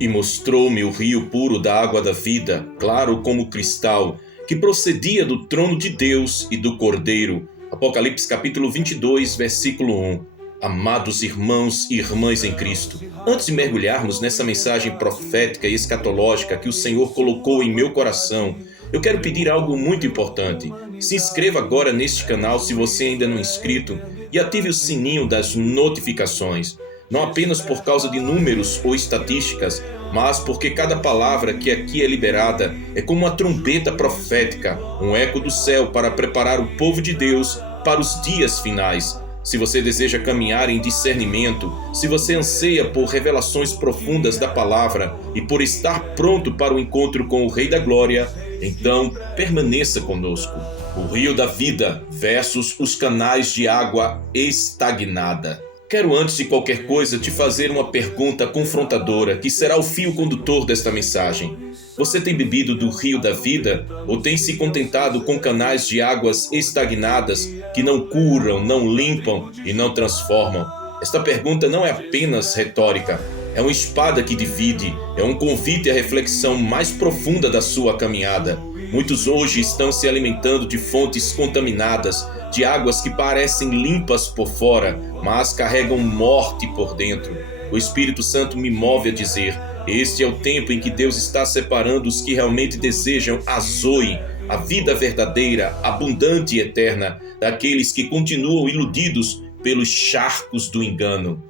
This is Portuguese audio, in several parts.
E mostrou-me o rio puro da água da vida, claro como cristal, que procedia do trono de Deus e do Cordeiro. Apocalipse capítulo 22, versículo 1. Amados irmãos e irmãs em Cristo, antes de mergulharmos nessa mensagem profética e escatológica que o Senhor colocou em meu coração, eu quero pedir algo muito importante. Se inscreva agora neste canal se você ainda não é inscrito e ative o sininho das notificações. Não apenas por causa de números ou estatísticas, mas porque cada palavra que aqui é liberada é como uma trombeta profética, um eco do céu para preparar o povo de Deus para os dias finais. Se você deseja caminhar em discernimento, se você anseia por revelações profundas da palavra e por estar pronto para o encontro com o Rei da Glória, então permaneça conosco. O rio da vida versus os canais de água estagnada. Quero, antes de qualquer coisa, te fazer uma pergunta confrontadora que será o fio condutor desta mensagem. Você tem bebido do rio da vida ou tem se contentado com canais de águas estagnadas que não curam, não limpam e não transformam? Esta pergunta não é apenas retórica, é uma espada que divide, é um convite à reflexão mais profunda da sua caminhada. Muitos hoje estão se alimentando de fontes contaminadas, de águas que parecem limpas por fora, mas carregam morte por dentro. O Espírito Santo me move a dizer: este é o tempo em que Deus está separando os que realmente desejam a Zoe, a vida verdadeira, abundante e eterna, daqueles que continuam iludidos pelos charcos do engano.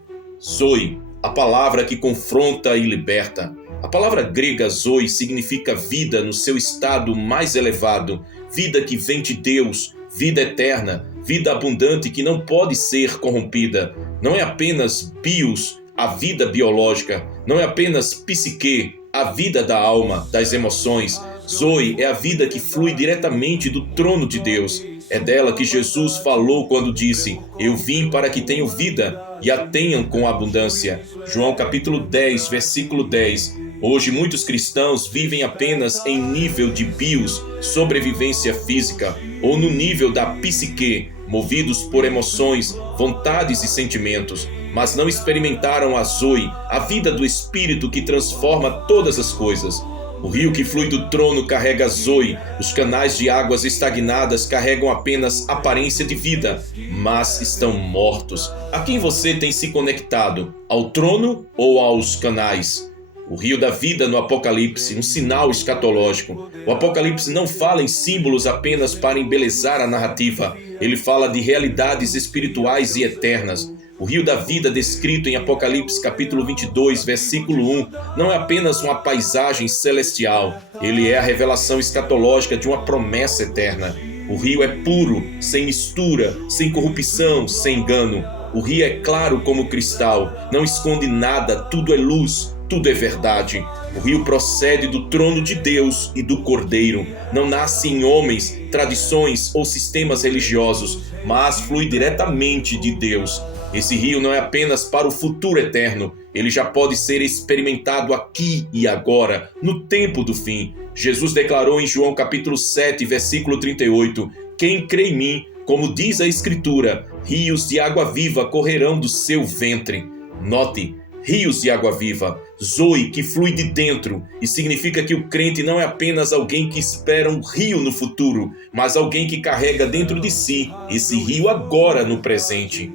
Zoe, a palavra que confronta e liberta. A palavra grega Zoe significa vida no seu estado mais elevado, vida que vem de Deus, vida eterna, vida abundante que não pode ser corrompida. Não é apenas bios, a vida biológica, não é apenas psique, a vida da alma, das emoções. Zoe é a vida que flui diretamente do trono de Deus. É dela que Jesus falou quando disse: eu vim para que tenham vida e a tenham com abundância. João capítulo 10, versículo 10. Hoje muitos cristãos vivem apenas em nível de bios, sobrevivência física, ou no nível da psique, movidos por emoções, vontades e sentimentos, mas não experimentaram a Zoe, a vida do Espírito que transforma todas as coisas. O rio que flui do trono carrega a Zoe, os canais de águas estagnadas carregam apenas aparência de vida, mas estão mortos. A quem você tem se conectado? Ao trono ou aos canais? O rio da vida no Apocalipse, um sinal escatológico. O Apocalipse não fala em símbolos apenas para embelezar a narrativa. Ele fala de realidades espirituais e eternas. O rio da vida descrito em Apocalipse capítulo 22, versículo 1, não é apenas uma paisagem celestial. Ele é a revelação escatológica de uma promessa eterna. O rio é puro, sem mistura, sem corrupção, sem engano. O rio é claro como cristal, não esconde nada, tudo é luz. Tudo é verdade. O rio procede do trono de Deus e do Cordeiro. Não nasce em homens, tradições ou sistemas religiosos, mas flui diretamente de Deus. Esse rio não é apenas para o futuro eterno. Ele já pode ser experimentado aqui e agora, no tempo do fim. Jesus declarou em João capítulo 7, versículo 38, quem crê em mim, como diz a Escritura, rios de água viva correrão do seu ventre. Note, rios de água viva, Zoe que flui de dentro, e significa que o crente não é apenas alguém que espera um rio no futuro, mas alguém que carrega dentro de si esse rio agora no presente.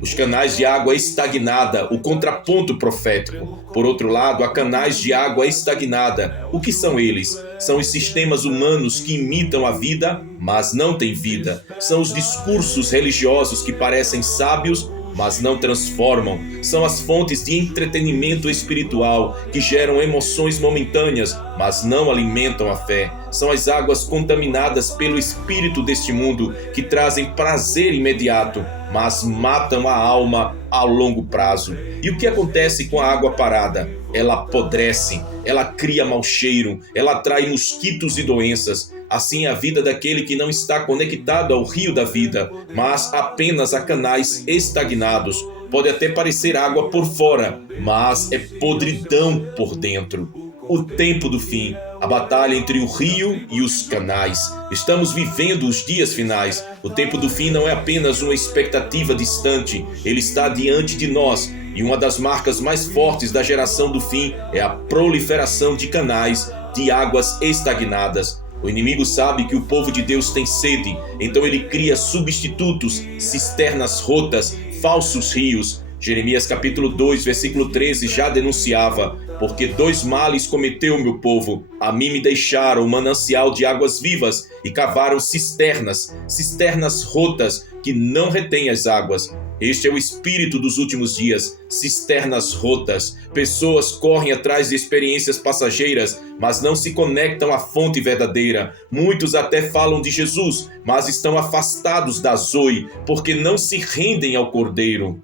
Os canais de água estagnada, o contraponto profético. Por outro lado, há canais de água estagnada. O que são eles? São os sistemas humanos que imitam a vida, mas não têm vida. São os discursos religiosos que parecem sábios, mas não transformam. São as fontes de entretenimento espiritual que geram emoções momentâneas, mas não alimentam a fé. São as águas contaminadas pelo espírito deste mundo que trazem prazer imediato, mas matam a alma a longo prazo. E o que acontece com a água parada? Ela apodrece, ela cria mau cheiro, ela atrai mosquitos e doenças. Assim é a vida daquele que não está conectado ao rio da vida, mas apenas a canais estagnados. Pode até parecer água por fora, mas é podridão por dentro. O tempo do fim. a batalha entre o rio e os canais. Estamos vivendo os dias finais. O tempo do fim não é apenas uma expectativa distante, ele está diante de nós. E uma das marcas mais fortes da geração do fim é a proliferação de canais de águas estagnadas. O inimigo sabe que o povo de Deus tem sede, então ele cria substitutos, cisternas rotas, falsos rios. Jeremias capítulo 2, versículo 13 já denunciava: porque dois males cometeu o meu povo. A mim me deixaram o manancial de águas vivas e cavaram cisternas rotas que não retêm as águas. Este é o espírito dos últimos dias, cisternas rotas. Pessoas correm atrás de experiências passageiras, mas não se conectam à fonte verdadeira. Muitos até falam de Jesus, mas estão afastados da Zoe, porque não se rendem ao Cordeiro.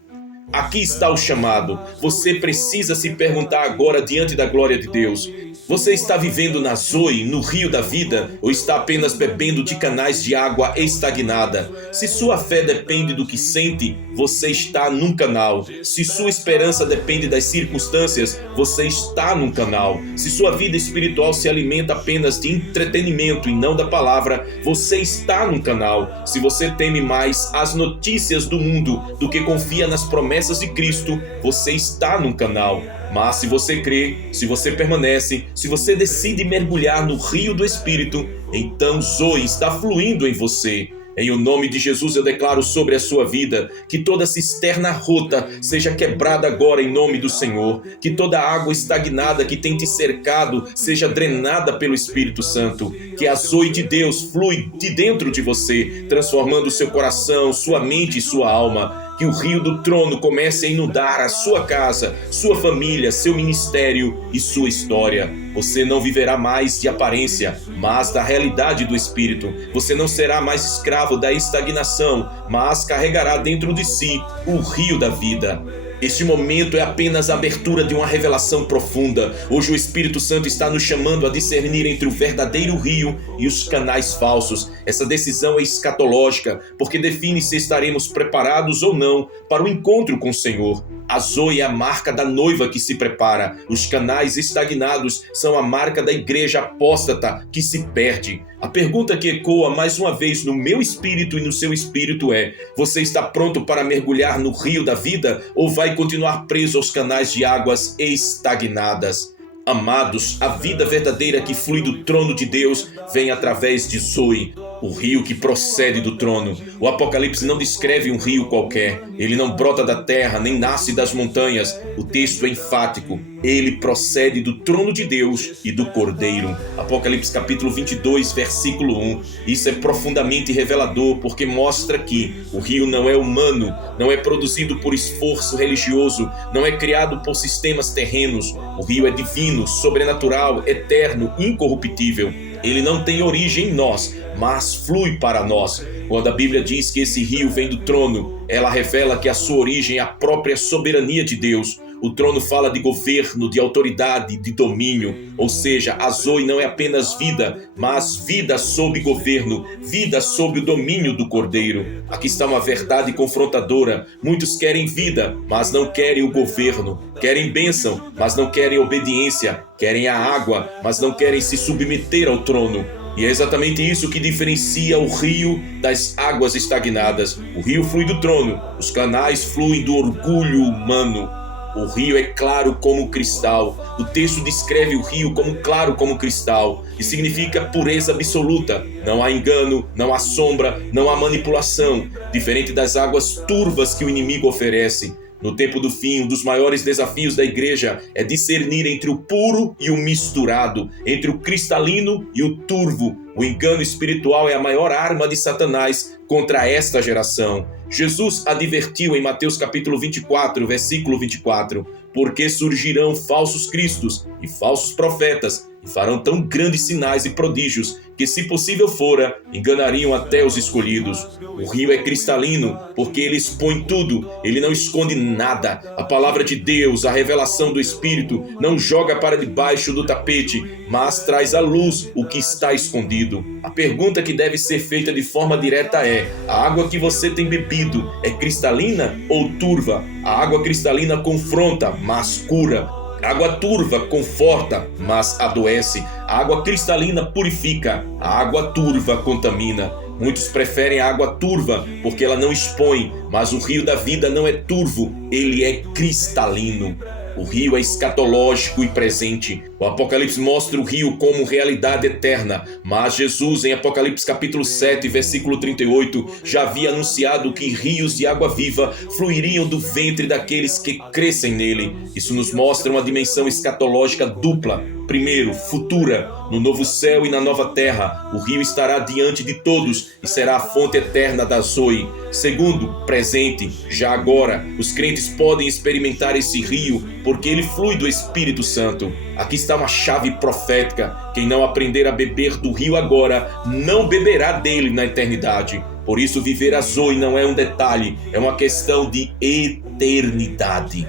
Aqui está o chamado. Você precisa se perguntar agora diante da glória de Deus: você está vivendo na Zoe, no rio da vida, ou está apenas bebendo de canais de água estagnada? Se sua fé depende do que sente, você está num canal. Se sua esperança depende das circunstâncias, você está num canal. Se sua vida espiritual se alimenta apenas de entretenimento e não da palavra, você está num canal. Se você teme mais as notícias do mundo do que confia nas promessas de Cristo, você está num canal. Mas se você crê, se você permanece, se você decide mergulhar no rio do Espírito, então Zoe está fluindo em você. Em o nome de Jesus eu declaro sobre a sua vida que toda cisterna rota seja quebrada agora em nome do Senhor, que toda água estagnada que tem te cercado seja drenada pelo Espírito Santo, que a Zoe de Deus flui de dentro de você, transformando seu coração, sua mente e sua alma. Que o rio do trono comece a inundar a sua casa, sua família, seu ministério e sua história. Você não viverá mais de aparência, mas da realidade do Espírito. Você não será mais escravo da estagnação, mas carregará dentro de si o rio da vida. Este momento é apenas a abertura de uma revelação profunda. Hoje o Espírito Santo está nos chamando a discernir entre o verdadeiro rio e os canais falsos. Essa decisão é escatológica, porque define se estaremos preparados ou não para o encontro com o Senhor. A Zoe é a marca da noiva que se prepara. Os canais estagnados são a marca da igreja apóstata que se perde. A pergunta que ecoa mais uma vez no meu espírito e no seu espírito é: você está pronto para mergulhar no rio da vida ou vai continuar preso aos canais de águas estagnadas? Amados, a vida verdadeira que flui do trono de Deus vem através de Zoe, o rio que procede do trono. O Apocalipse não descreve um rio qualquer. Ele não brota da terra, nem nasce das montanhas. O texto é enfático. Ele procede do trono de Deus e do Cordeiro. Apocalipse capítulo 22, versículo 1. Isso é profundamente revelador, porque mostra que o rio não é humano, não é produzido por esforço religioso, não é criado por sistemas terrenos. O rio é divino, sobrenatural, eterno, incorruptível. Ele não tem origem em nós, mas flui para nós. Quando a Bíblia diz que esse rio vem do trono, ela revela que a sua origem é a própria soberania de Deus. O trono fala de governo, de autoridade, de domínio. Ou seja, a Zoe não é apenas vida, mas vida sob governo, vida sob o domínio do Cordeiro. Aqui está uma verdade confrontadora. Muitos querem vida, mas não querem o governo. Querem bênção, mas não querem obediência. Querem a água, mas não querem se submeter ao trono. E é exatamente isso que diferencia o rio das águas estagnadas. O rio flui do trono, os canais fluem do orgulho humano. O rio é claro como cristal. O texto descreve o rio como claro como cristal, que significa pureza absoluta. Não há engano, não há sombra, não há manipulação, diferente das águas turvas que o inimigo oferece. No tempo do fim, um dos maiores desafios da igreja é discernir entre o puro e o misturado, entre o cristalino e o turvo. O engano espiritual é a maior arma de Satanás contra esta geração. Jesus advertiu em Mateus capítulo 24, versículo 24, porque surgirão falsos cristos e falsos profetas, e farão tão grandes sinais e prodígios, que se possível fora, enganariam até os escolhidos. O rio é cristalino, porque ele expõe tudo, ele não esconde nada. A palavra de Deus, a revelação do Espírito, não joga para debaixo do tapete, mas traz à luz o que está escondido. A pergunta que deve ser feita de forma direta é: a água que você tem bebido é cristalina ou turva? A água cristalina confronta, mas cura. A água turva conforta, mas adoece. A água cristalina purifica. A água turva contamina. Muitos preferem a água turva porque ela não expõe, mas o rio da vida não é turvo, ele é cristalino. O rio é escatológico e presente. O Apocalipse mostra o rio como realidade eterna, mas Jesus, em Apocalipse capítulo 7, versículo 38, já havia anunciado que rios de água viva fluiriam do ventre daqueles que crescem nele. Isso nos mostra uma dimensão escatológica dupla. Primeiro, futura, no novo céu e na nova terra, o rio estará diante de todos e será a fonte eterna da Zoe. Segundo, presente, já agora, os crentes podem experimentar esse rio porque ele flui do Espírito Santo. Aqui está uma chave profética. Quem não aprender a beber do rio agora, não beberá dele na eternidade. Por isso, viver a Zoe não é um detalhe, é uma questão de eternidade.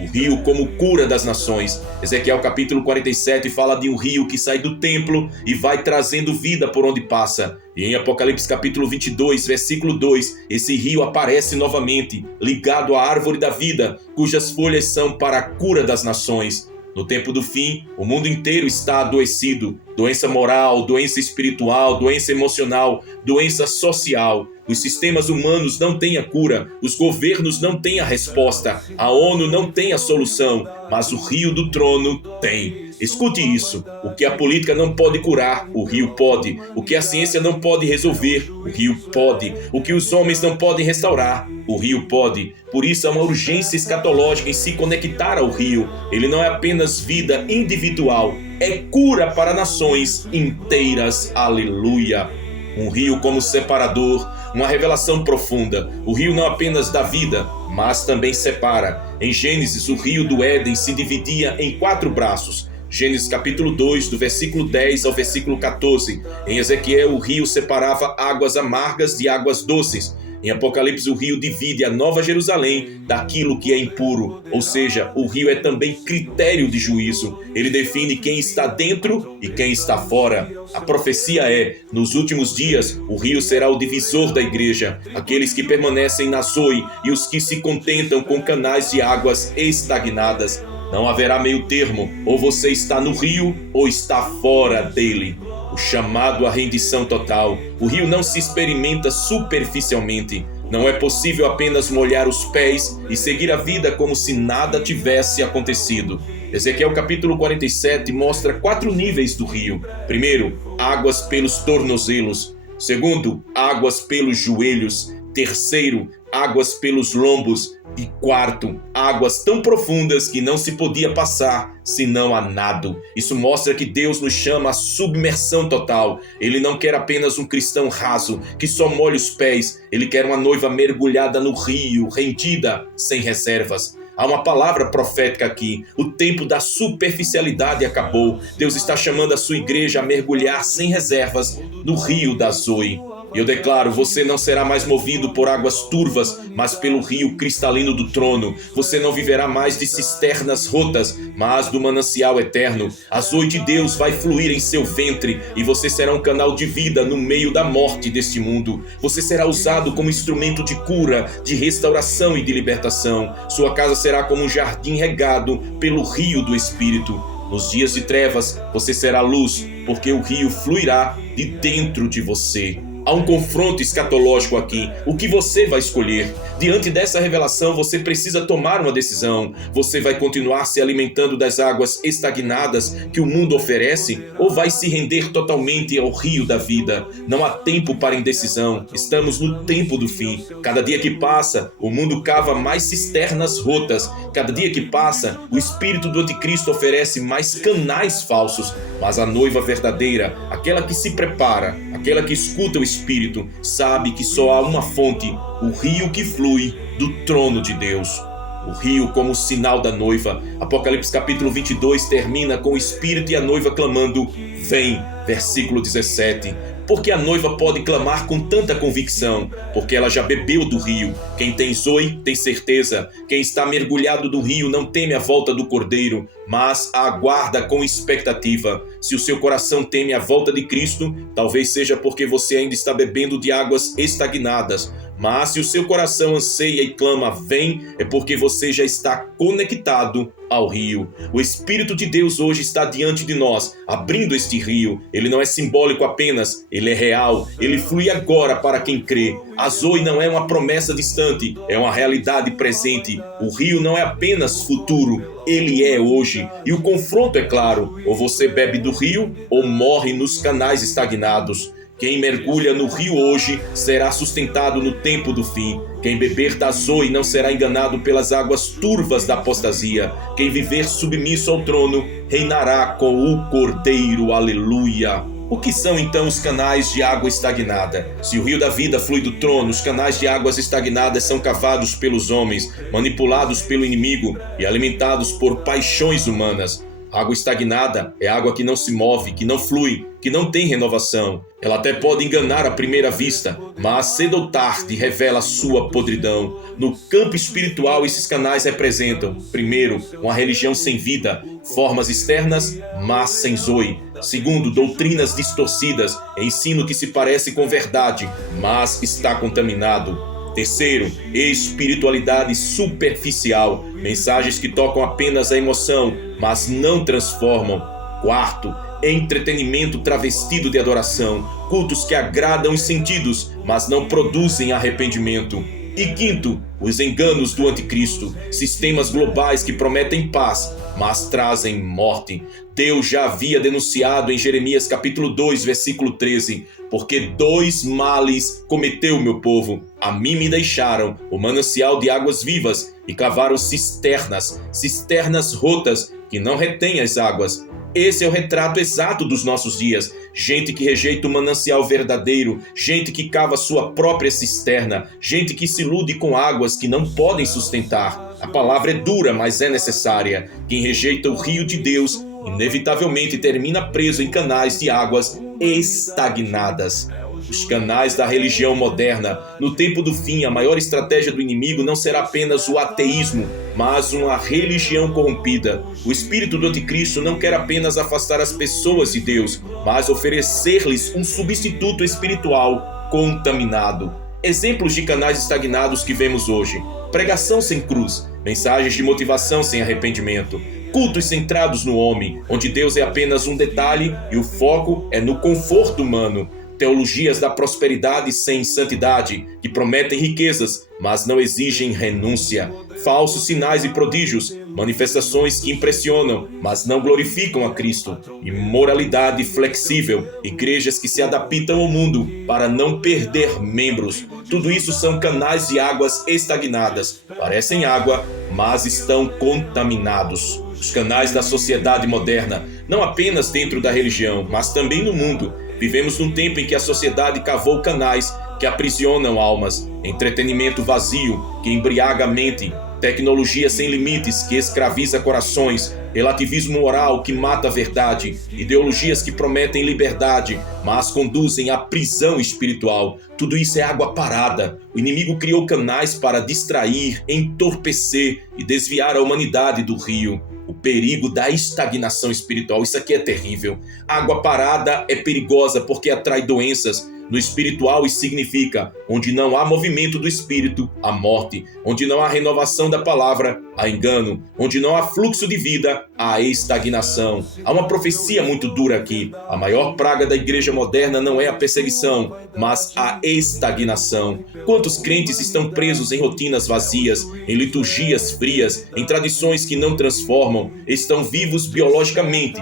O rio como cura das nações. Ezequiel capítulo 47 fala de um rio que sai do templo e vai trazendo vida por onde passa. E em Apocalipse capítulo 22, versículo 2, esse rio aparece novamente, ligado à árvore da vida, cujas folhas são para a cura das nações. No tempo do fim, o mundo inteiro está adoecido. Doença moral, doença espiritual, doença emocional, doença social. Os sistemas humanos não têm a cura, os governos não têm a resposta, a ONU não tem a solução, mas o rio do trono tem. Escute isso, o que a política não pode curar, o rio pode. O que a ciência não pode resolver, o rio pode. O que os homens não podem restaurar, o rio pode. Por isso há uma urgência escatológica em se conectar ao rio. Ele não é apenas vida individual, é cura para nações inteiras. Aleluia! Um rio como separador, uma revelação profunda. O rio não apenas dá vida, mas também separa. Em Gênesis, o rio do Éden se dividia em 4 braços. Gênesis capítulo 2, do versículo 10 ao versículo 14. Em Ezequiel, o rio separava águas amargas de águas doces. Em Apocalipse, o rio divide a Nova Jerusalém daquilo que é impuro. Ou seja, o rio é também critério de juízo. Ele define quem está dentro e quem está fora. A profecia é, nos últimos dias, o rio será o divisor da igreja. Aqueles que permanecem na Zoe e os que se contentam com canais de águas estagnadas. Não haverá meio termo, ou você está no rio ou está fora dele. O chamado à rendição total. O rio não se experimenta superficialmente. Não é possível apenas molhar os pés e seguir a vida como se nada tivesse acontecido. Ezequiel capítulo 47 mostra 4 níveis do rio. Primeiro, águas pelos tornozelos. Segundo, águas pelos joelhos. Terceiro, águas pelos lombos. E quarto, águas tão profundas que não se podia passar senão a nado. Isso mostra que Deus nos chama à submersão total. Ele não quer apenas um cristão raso, que só molhe os pés. Ele quer uma noiva mergulhada no rio, rendida, sem reservas. Há uma palavra profética aqui. O tempo da superficialidade acabou. Deus está chamando a sua igreja a mergulhar sem reservas no rio da Zoe. E eu declaro, você não será mais movido por águas turvas, mas pelo rio cristalino do trono. Você não viverá mais de cisternas rotas, mas do manancial eterno. A Zoe de Deus vai fluir em seu ventre, e você será um canal de vida no meio da morte deste mundo. Você será usado como instrumento de cura, de restauração e de libertação. Sua casa será como um jardim regado pelo rio do Espírito. Nos dias de trevas, você será luz, porque o rio fluirá de dentro de você. Há um confronto escatológico aqui. O que você vai escolher? Diante dessa revelação, você precisa tomar uma decisão. Você vai continuar se alimentando das águas estagnadas que o mundo oferece? Ou vai se render totalmente ao rio da vida? Não há tempo para indecisão. Estamos no tempo do fim. Cada dia que passa, o mundo cava mais cisternas rotas. Cada dia que passa, o espírito do anticristo oferece mais canais falsos. Mas a noiva verdadeira, aquela que se prepara, aquela que escuta o Espírito, sabe que só há uma fonte, o rio que flui do trono de Deus. O rio como sinal da noiva. Apocalipse capítulo 22 termina com o Espírito e a noiva clamando, vem, versículo 17. Porque a noiva pode clamar com tanta convicção? Porque ela já bebeu do rio. Quem tem Zoe tem certeza. Quem está mergulhado do rio não teme a volta do Cordeiro, mas a aguarda com expectativa. Se o seu coração teme a volta de Cristo, talvez seja porque você ainda está bebendo de águas estagnadas. Mas se o seu coração anseia e clama, vem, é porque você já está conectado ao rio. O Espírito de Deus hoje está diante de nós, abrindo este rio. Ele não é simbólico apenas, ele é real. Ele flui agora para quem crê. A Zoe não é uma promessa distante, é uma realidade presente. O rio não é apenas futuro, ele é hoje. E o confronto é claro: ou você bebe do rio, ou morre nos canais estagnados. Quem mergulha no rio hoje será sustentado no tempo do fim. Quem beber da Zoe não será enganado pelas águas turvas da apostasia. Quem viver submisso ao trono reinará com o Cordeiro. Aleluia! O que são então os canais de água estagnada? Se o rio da vida flui do trono, os canais de águas estagnadas são cavados pelos homens, manipulados pelo inimigo e alimentados por paixões humanas. Água estagnada é água que não se move, que não flui, que não tem renovação. Ela até pode enganar à primeira vista, mas cedo ou tarde revela sua podridão. No campo espiritual, esses canais representam, primeiro, uma religião sem vida, formas externas, mas sem Zoe. Segundo, doutrinas distorcidas, ensino que se parece com verdade, mas está contaminado. Terceiro, espiritualidade superficial, mensagens que tocam apenas a emoção, mas não transformam. Quarto, entretenimento travestido de adoração, cultos que agradam os sentidos, mas não produzem arrependimento. E quinto, os enganos do anticristo, sistemas globais que prometem paz, mas trazem morte. Deus já havia denunciado em Jeremias capítulo 2, versículo 13, porque 2 males cometeu o meu povo. A mim me deixaram o manancial de águas vivas e cavaram cisternas rotas que não retêm as águas. Esse é o retrato exato dos nossos dias. Gente que rejeita o manancial verdadeiro, gente que cava sua própria cisterna, gente que se ilude com águas que não podem sustentar. A palavra é dura, mas é necessária. Quem rejeita o rio de Deus, inevitavelmente termina preso em canais de águas estagnadas. Os canais da religião moderna. No tempo do fim, a maior estratégia do inimigo não será apenas o ateísmo, mas uma religião corrompida. O espírito do anticristo não quer apenas afastar as pessoas de Deus, mas oferecer-lhes um substituto espiritual contaminado. Exemplos de canais estagnados que vemos hoje: pregação sem cruz, mensagens de motivação sem arrependimento, cultos centrados no homem, onde Deus é apenas um detalhe e o foco é no conforto humano. Teologias da prosperidade sem santidade, que prometem riquezas, mas não exigem renúncia. Falsos sinais e prodígios, manifestações que impressionam, mas não glorificam a Cristo. Imoralidade flexível, igrejas que se adaptam ao mundo para não perder membros. Tudo isso são canais de águas estagnadas. Parecem água, mas estão contaminados. Os canais da sociedade moderna, não apenas dentro da religião, mas também no mundo. Vivemos num tempo em que a sociedade cavou canais que aprisionam almas, entretenimento vazio que embriaga a mente, tecnologia sem limites que escraviza corações, relativismo moral que mata a verdade, ideologias que prometem liberdade, mas conduzem à prisão espiritual. Tudo isso é água parada. O inimigo criou canais para distrair, entorpecer e desviar a humanidade do rio. O perigo da estagnação espiritual, isso aqui é terrível. Água parada é perigosa porque atrai doenças. No espiritual, isso significa: onde não há movimento do espírito, há morte. Onde não há renovação da palavra, há engano. Onde não há fluxo de vida, há estagnação. Há uma profecia muito dura aqui. A maior praga da igreja moderna não é a perseguição, mas a estagnação. Quantos crentes estão presos em rotinas vazias, em liturgias frias, em tradições que não transformam? Estão vivos biologicamente,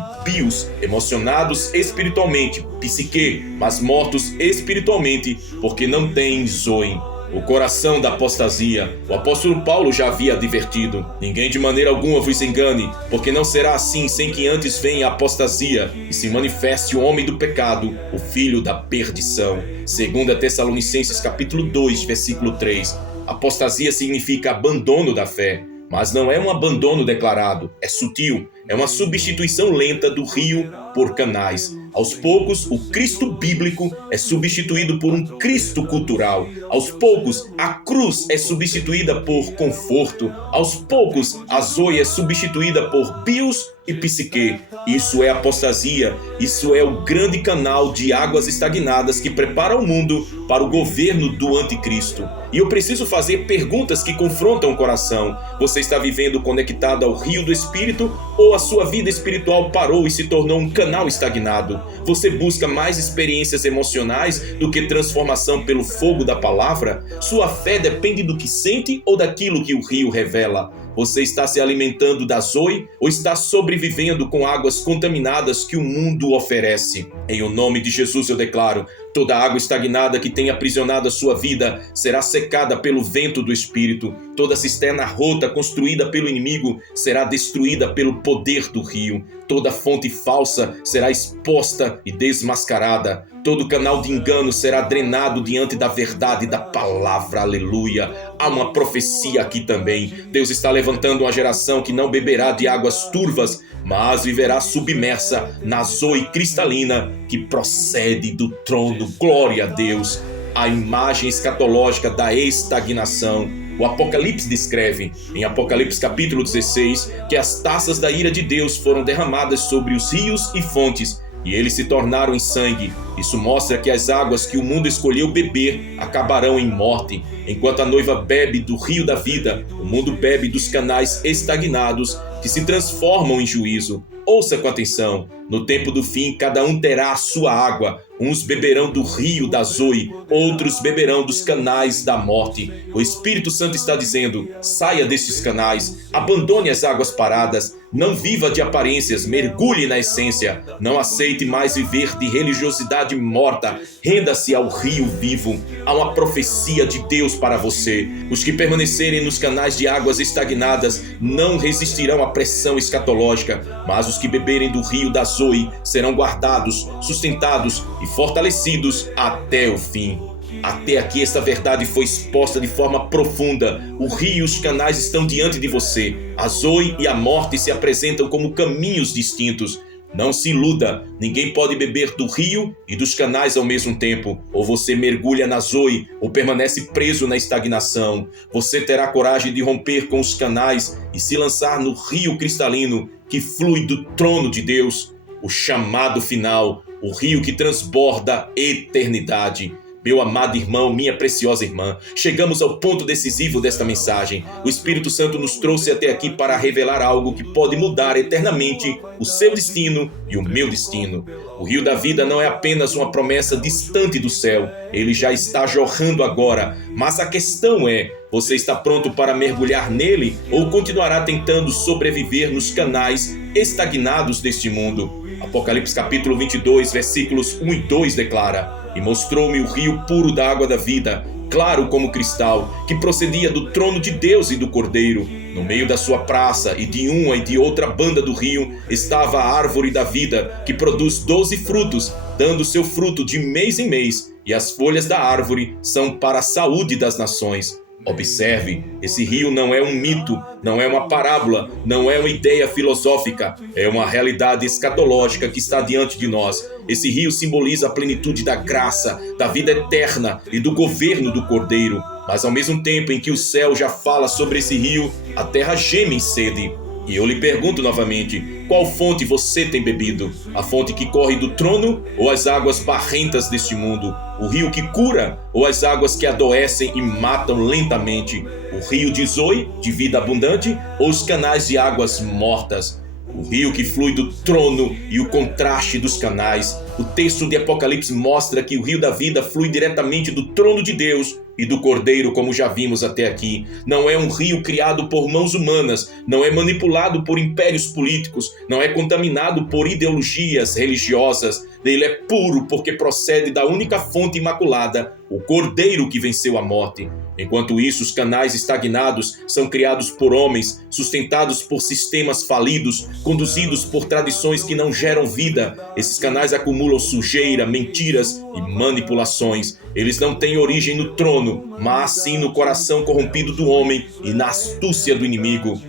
emocionados espiritualmente, psique, mas mortos espiritualmente, porque não têm Zoe. O coração da apostasia. O apóstolo Paulo já havia advertido: ninguém de maneira alguma vos engane, porque não será assim sem que antes venha a apostasia e se manifeste o homem do pecado, o filho da perdição. 2 Tessalonicenses capítulo 2, versículo 3. Apostasia significa abandono da fé, mas não é um abandono declarado, é sutil, é uma substituição lenta do rio por canais. Aos poucos, o Cristo bíblico é substituído por um Cristo cultural. Aos poucos, a cruz é substituída por conforto. Aos poucos, a Zoe é substituída por bios e psique. Isso é apostasia. Isso é o grande canal de águas estagnadas que prepara o mundo para o governo do anticristo. E eu preciso fazer perguntas que confrontam o coração. Você está vivendo conectado ao rio do Espírito ou a sua vida espiritual parou e se tornou um canal estagnado? Você busca mais experiências emocionais do que transformação pelo fogo da palavra? Sua fé depende do que sente ou daquilo que o rio revela? Você está se alimentando da Zoe ou está sobrevivendo com águas contaminadas que o mundo oferece? Em o nome de Jesus eu declaro: toda água estagnada que tenha aprisionado a sua vida será secada pelo vento do Espírito. Toda cisterna rota construída pelo inimigo será destruída pelo poder do rio. Toda fonte falsa será exposta e desmascarada. Todo canal de engano será drenado diante da verdade da palavra. Aleluia! Há uma profecia aqui também. Deus está levantando uma geração que não beberá de águas turvas, mas viverá submersa na Zoe cristalina que procede do trono. Glória a Deus! A imagem escatológica da estagnação. O Apocalipse descreve, em Apocalipse capítulo 16, que as taças da ira de Deus foram derramadas sobre os rios e fontes, e eles se tornaram em sangue. Isso mostra que as águas que o mundo escolheu beber acabarão em morte. Enquanto a noiva bebe do rio da vida, o mundo bebe dos canais estagnados que se transformam em juízo. Ouça com atenção. No tempo do fim, cada um terá a sua água. Uns beberão do rio da Zoe, outros beberão dos canais da morte. O Espírito Santo está dizendo: saia destes canais, abandone as águas paradas, não viva de aparências, mergulhe na essência. Não aceite mais viver de religiosidade morta, renda-se ao rio vivo. Há uma profecia de Deus para você. Os que permanecerem nos canais de águas estagnadas não resistirão à pressão escatológica, mas os que beberem do rio da Zoe serão guardados, sustentados e fortalecidos até o fim. Até aqui esta verdade foi exposta de forma profunda. O rio e os canais estão diante de você. A Zoe e a morte se apresentam como caminhos distintos. Não se iluda, ninguém pode beber do rio e dos canais ao mesmo tempo. Ou você mergulha na Zoe ou permanece preso na estagnação. Você terá coragem de romper com os canais e se lançar no rio cristalino que flui do trono de Deus. O chamado final, o rio que transborda eternidade. Meu amado irmão, minha preciosa irmã, chegamos ao ponto decisivo desta mensagem. O Espírito Santo nos trouxe até aqui para revelar algo que pode mudar eternamente o seu destino e o meu destino. O rio da vida não é apenas uma promessa distante do céu, ele já está jorrando agora. Mas a questão é, você está pronto para mergulhar nele ou continuará tentando sobreviver nos canais estagnados deste mundo? Apocalipse capítulo 22, versículos 1 e 2 declara: e mostrou-me o rio puro da água da vida, claro como cristal, que procedia do trono de Deus e do Cordeiro. No meio da sua praça e de uma e de outra banda do rio estava a árvore da vida, que produz 12 frutos, dando seu fruto de mês em mês, e as folhas da árvore são para a saúde das nações. Observe, esse rio não é um mito, não é uma parábola, não é uma ideia filosófica, é uma realidade escatológica que está diante de nós. Esse rio simboliza a plenitude da graça, da vida eterna e do governo do Cordeiro. Mas ao mesmo tempo em que o céu já fala sobre esse rio, a terra geme em sede. E eu lhe pergunto novamente, qual fonte você tem bebido? A fonte que corre do trono ou as águas barrentas deste mundo? O rio que cura ou as águas que adoecem e matam lentamente? O rio de Zoe, de vida abundante, ou os canais de águas mortas? O rio que flui do trono e o contraste dos canais. O texto de Apocalipse mostra que o rio da vida flui diretamente do trono de Deus e do Cordeiro, como já vimos até aqui. Não é um rio criado por mãos humanas, não é manipulado por impérios políticos, não é contaminado por ideologias religiosas. Ele é puro porque procede da única fonte imaculada, o Cordeiro que venceu a morte. Enquanto isso, os canais estagnados são criados por homens, sustentados por sistemas falidos, conduzidos por tradições que não geram vida. Esses canais acumulam sujeira, mentiras e manipulações. Eles não têm origem no trono, mas sim no coração corrompido do homem e na astúcia do inimigo.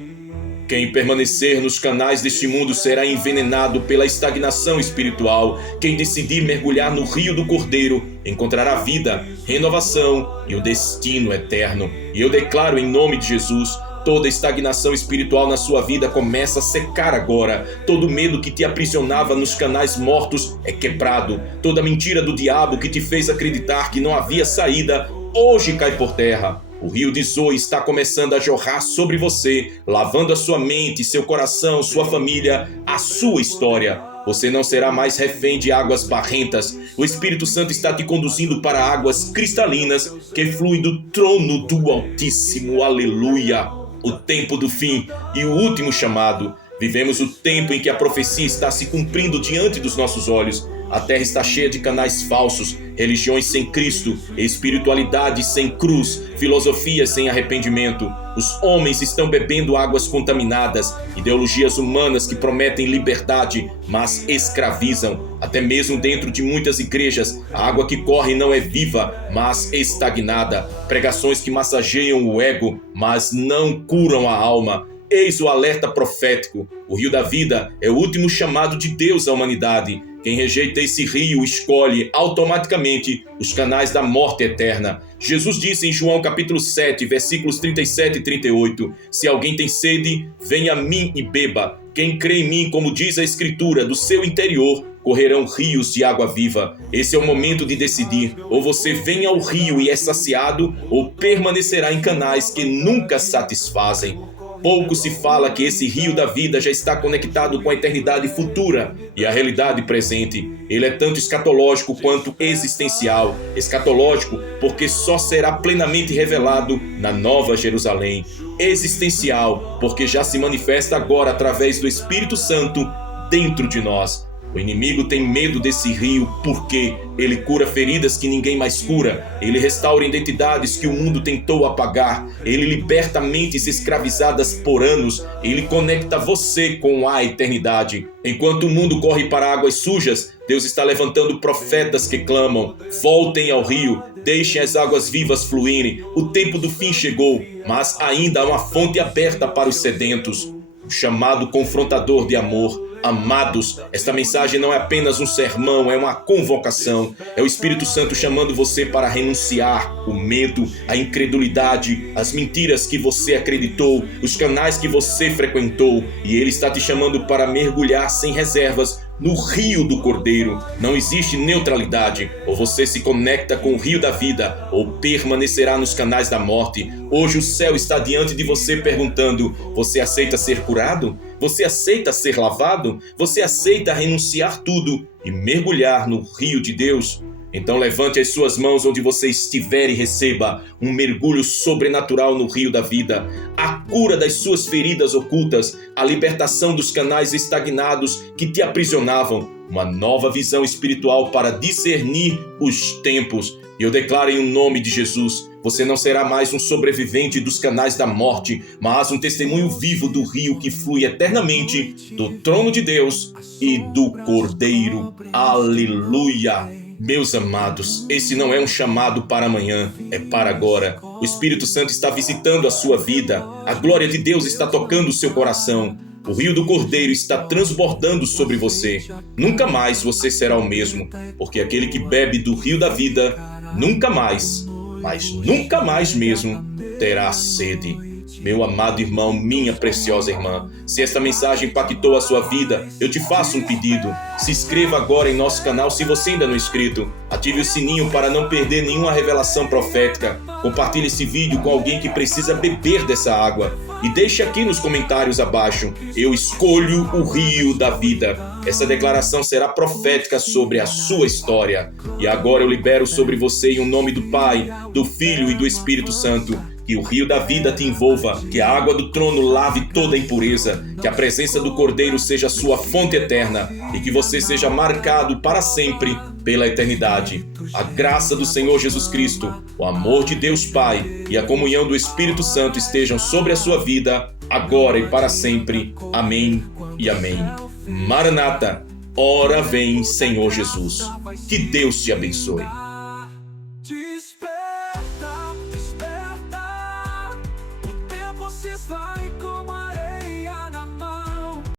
Quem permanecer nos canais deste mundo será envenenado pela estagnação espiritual. Quem decidir mergulhar no rio do Cordeiro encontrará vida, renovação e o destino eterno. E eu declaro em nome de Jesus, toda estagnação espiritual na sua vida começa a secar agora. Todo medo que te aprisionava nos canais mortos é quebrado. Toda mentira do diabo que te fez acreditar que não havia saída, hoje cai por terra. O rio de Zoe está começando a jorrar sobre você, lavando a sua mente, seu coração, sua família, a sua história. Você não será mais refém de águas barrentas. O Espírito Santo está te conduzindo para águas cristalinas que fluem do trono do Altíssimo. Aleluia! O tempo do fim e o último chamado. Vivemos o tempo em que a profecia está se cumprindo diante dos nossos olhos. A terra está cheia de canais falsos, religiões sem Cristo, espiritualidade sem cruz, filosofia sem arrependimento. Os homens estão bebendo águas contaminadas, ideologias humanas que prometem liberdade, mas escravizam. Até mesmo dentro de muitas igrejas, a água que corre não é viva, mas estagnada. Pregações que massageiam o ego, mas não curam a alma. Eis o alerta profético. O rio da vida é o último chamado de Deus à humanidade. Quem rejeita esse rio escolhe automaticamente os canais da morte eterna. Jesus disse em João capítulo 7, versículos 37 e 38, se alguém tem sede, venha a mim e beba. Quem crê em mim, como diz a Escritura, do seu interior correrão rios de água viva. Esse é o momento de decidir. Ou você vem ao rio e é saciado, ou permanecerá em canais que nunca satisfazem. Pouco se fala que esse rio da vida já está conectado com a eternidade futura e a realidade presente. Ele é tanto escatológico quanto existencial. Escatológico porque só será plenamente revelado na Nova Jerusalém. Existencial porque já se manifesta agora através do Espírito Santo dentro de nós. O inimigo tem medo desse rio porque ele cura feridas que ninguém mais cura, ele restaura identidades que o mundo tentou apagar, ele liberta mentes escravizadas por anos, ele conecta você com a eternidade. Enquanto o mundo corre para águas sujas, Deus está levantando profetas que clamam: voltem ao rio, deixem as águas vivas fluírem. O tempo do fim chegou, mas ainda há uma fonte aberta para os sedentos. O chamado confrontador de amor. Amados, esta mensagem não é apenas um sermão, é uma convocação. É o Espírito Santo chamando você para renunciar o medo, a incredulidade, as mentiras que você acreditou, os canais que você frequentou. E Ele está te chamando para mergulhar sem reservas no rio do Cordeiro. Não existe neutralidade. Ou você se conecta com o rio da vida, ou permanecerá nos canais da morte. Hoje o céu está diante de você perguntando: você aceita ser curado? Você aceita ser lavado? Você aceita renunciar tudo e mergulhar no rio de Deus? Então levante as suas mãos onde você estiver e receba um mergulho sobrenatural no rio da vida, a cura das suas feridas ocultas, a libertação dos canais estagnados que te aprisionavam, uma nova visão espiritual para discernir os tempos. E eu declaro em nome de Jesus, você não será mais um sobrevivente dos canais da morte, mas um testemunho vivo do rio que flui eternamente do trono de Deus e do Cordeiro. Aleluia! Meus amados, esse não é um chamado para amanhã, é para agora. O Espírito Santo está visitando a sua vida, a glória de Deus está tocando o seu coração. O rio do Cordeiro está transbordando sobre você. Nunca mais você será o mesmo, porque aquele que bebe do rio da vida, nunca mais, mas nunca mais mesmo, terá sede. Meu amado irmão, minha preciosa irmã, se esta mensagem impactou a sua vida, eu te faço um pedido. Se inscreva agora em nosso canal se você ainda não é inscrito. Ative o sininho para não perder nenhuma revelação profética. Compartilhe esse vídeo com alguém que precisa beber dessa água. E deixe aqui nos comentários abaixo: eu escolho o rio da vida. Essa declaração será profética sobre a sua história. E agora eu libero sobre você em nome do Pai, do Filho e do Espírito Santo. Que o rio da vida te envolva, que a água do trono lave toda a impureza, que a presença do Cordeiro seja sua fonte eterna e que você seja marcado para sempre pela eternidade. A graça do Senhor Jesus Cristo, o amor de Deus Pai e a comunhão do Espírito Santo estejam sobre a sua vida, agora e para sempre. Amém e amém. Maranata, ora vem, Senhor Jesus. Que Deus te abençoe. Desperta, desperta, o tempo se vai como